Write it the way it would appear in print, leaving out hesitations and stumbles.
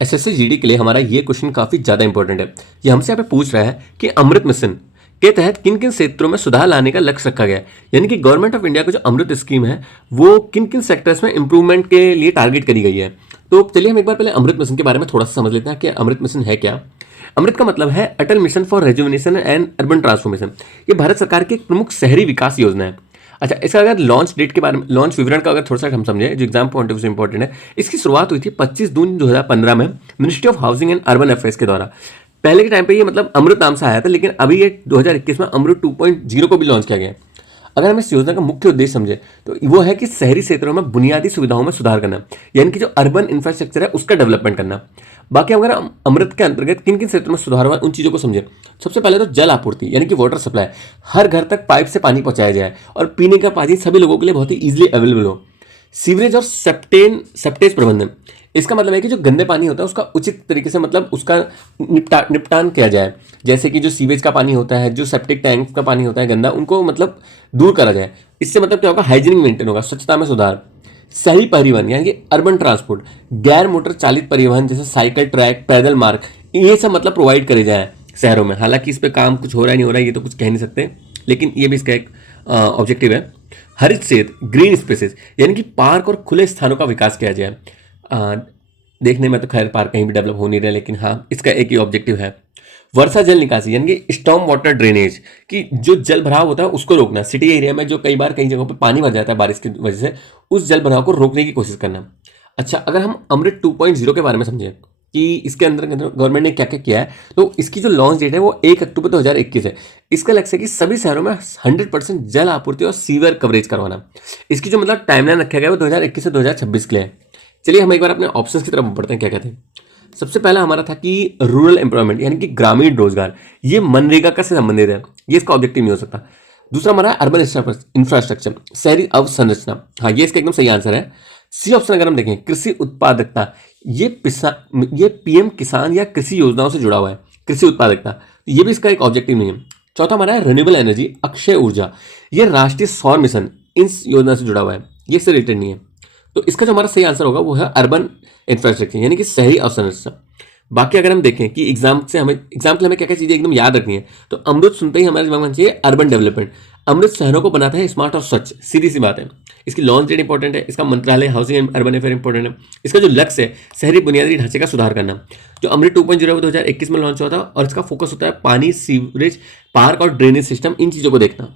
SSC GD के लिए हमारा ये क्वेश्चन काफी ज्यादा इंपॉर्टेंट है। ये हमसे यहाँ पे पूछ रहा है कि अमृत मिशन के तहत किन किन क्षेत्रों में सुधार लाने का लक्ष्य रखा गया है। यानी कि गवर्नमेंट ऑफ इंडिया की जो अमृत स्कीम है वो किन किन सेक्टर्स में इंप्रूवमेंट के लिए टारगेट करी गई है। तो चलिए हम एक बार पहले अमृत मिशन के बारे में थोड़ा सा समझ लेते हैं कि अमृत मिशन है क्या। अमृत का मतलब है Atal mission for rejuvenation and urban transformation. ये भारत सरकार की एक प्रमुख शहरी विकास योजना है। अच्छा, इसका अगर लॉन्च डेट के बारे में, लॉन्च विवरण का अगर थोड़ा सा हम समझें जो एग्जाम पॉइंट ऑफ व्यू से इंपॉर्टेंट है, इसकी शुरुआत हुई थी 25 जून 2015 में ministry of housing and urban affairs के द्वारा। पहले के टाइम पे ये मतलब अमृत नाम से आया था, लेकिन अभी ये 2021 में अमृत 2.0 को भी लॉन्च किया गया है। अगर हम इस योजना का मुख्य उद्देश्य समझे तो वो है कि शहरी क्षेत्रों में बुनियादी सुविधाओं में सुधार करना, यानी कि जो अर्बन इंफ्रास्ट्रक्चर है उसका डेवलपमेंट करना। बाकी अगर हम अमृत के अंतर्गत किन किन क्षेत्रों में सुधार हुआ उन चीज़ों को समझे, सबसे पहले तो जल आपूर्ति यानी कि वाटर सप्लाई, हर घर तक पाइप से पानी पहुंचाया जाए और पीने का पानी सभी लोगों के लिए बहुत ही ईजिली अवेलेबल हो। सीवरेज और सेप्टेज प्रबंधन, इसका मतलब है कि जो गंदे पानी होता है उसका उचित तरीके से मतलब उसका निपटान किया जाए। जैसे कि जो सीवेज का पानी होता है, जो सेप्टिक टैंक का पानी होता है गंदा, उनको मतलब दूर करा जाए। इससे मतलब क्या होगा, हाइजीनिक मेंटेन होगा, स्वच्छता में सुधार। शहरी परिवहन यानी कि अर्बन ट्रांसपोर्ट, गैर मोटर चालित परिवहन जैसे साइकिल ट्रैक, पैदल मार्ग, ये सब मतलब प्रोवाइड करे जाए शहरों में। हालांकि इस पर काम कुछ हो रहा है नहीं हो रहा है ये तो कुछ कह नहीं सकते, लेकिन ये भी इसका एक ऑब्जेक्टिव है। हरित क्षेत्र, ग्रीन स्पेसेस, यानी कि पार्क और खुले स्थानों का विकास किया जाए। देखने में तो खैर पार्क कहीं भी डेवलप हो नहीं रहा, लेकिन हाँ इसका एक ही ऑब्जेक्टिव है। वर्षा जल निकासी यानी कि स्टॉर्म वाटर ड्रेनेज, कि जो जल भराव होता है उसको रोकना। सिटी एरिया में जो कई बार कई जगहों पे पानी भर जाता है बारिश की वजह से, उस जल भराव को रोकने की कोशिश करना। अच्छा, अगर हम अमृत 2.0 के बारे में समझें कि इसके अंदर गवर्नमेंट ने क्या क्या किया है, तो इसकी जो लॉन्च डेट है वो 1 अक्टूबर 2021 है। इसका लक्ष्य है कि सभी शहरों में 100% जल आपूर्ति और सीवर कवरेज करवाना। इसकी जो मतलब टाइमलाइन रखा गया है वो 2021 से 2026 के लिए है। चलिए हम एक बार अपने ऑप्शंस की तरफ बढ़ते हैं क्या कहते हैं। सबसे पहला हमारा था कि रूरल एम्प्लॉयमेंट यानी कि ग्रामीण रोजगार, ये मनरेगा का से संबंधित है, ये इसका ऑब्जेक्टिव नहीं हो सकता। दूसरा हमारा अर्बन इंफ्रास्ट्रक्चर, शहरी अवसंरचना, हाँ ये इसका एकदम सही आंसर है। सी ऑप्शन अगर हम देखें कृषि उत्पादकता, ये पीएम किसान या कृषि योजनाओं से जुड़ा हुआ है, कृषि उत्पादकता, तो ये भी इसका एक ऑब्जेक्टिव नहीं है। चौथा हमारा है रिन्यूएबल एनर्जी, अक्षय ऊर्जा, ये राष्ट्रीय सौर मिशन इस योजना से जुड़ा हुआ है, ये इससे रिलेटेड नहीं है। तो इसका जो हमारा सही आंसर होगा वो है अर्बन इंफ्रास्ट्रक्चर यानी कि शहरी अवसंरचना। बाकी अगर हम देखें कि एग्जाम के लिए हमें क्या क्या चीज़ें एकदम याद रखनी है, तो अमृत सुनते ही हमारे दिमाग में चाहिए अर्बन डेवलपमेंट। अमृत शहरों को बनाता है स्मार्ट और स्वच्छ, सीधी सी बात है। इसकी लॉन्च डेट इंपॉर्टेंट है, इसका मंत्रालय housing and urban affair important है। इसका जो लक्ष्य है शहरी बुनियादी ढांचे का सुधार करना। जो अमृत 2.0 2021 में लॉन्च हुआ था और इसका फोकस होता है पानी, सीवरेज, पार्क और ड्रेनेज सिस्टम, इन चीज़ों को देखना।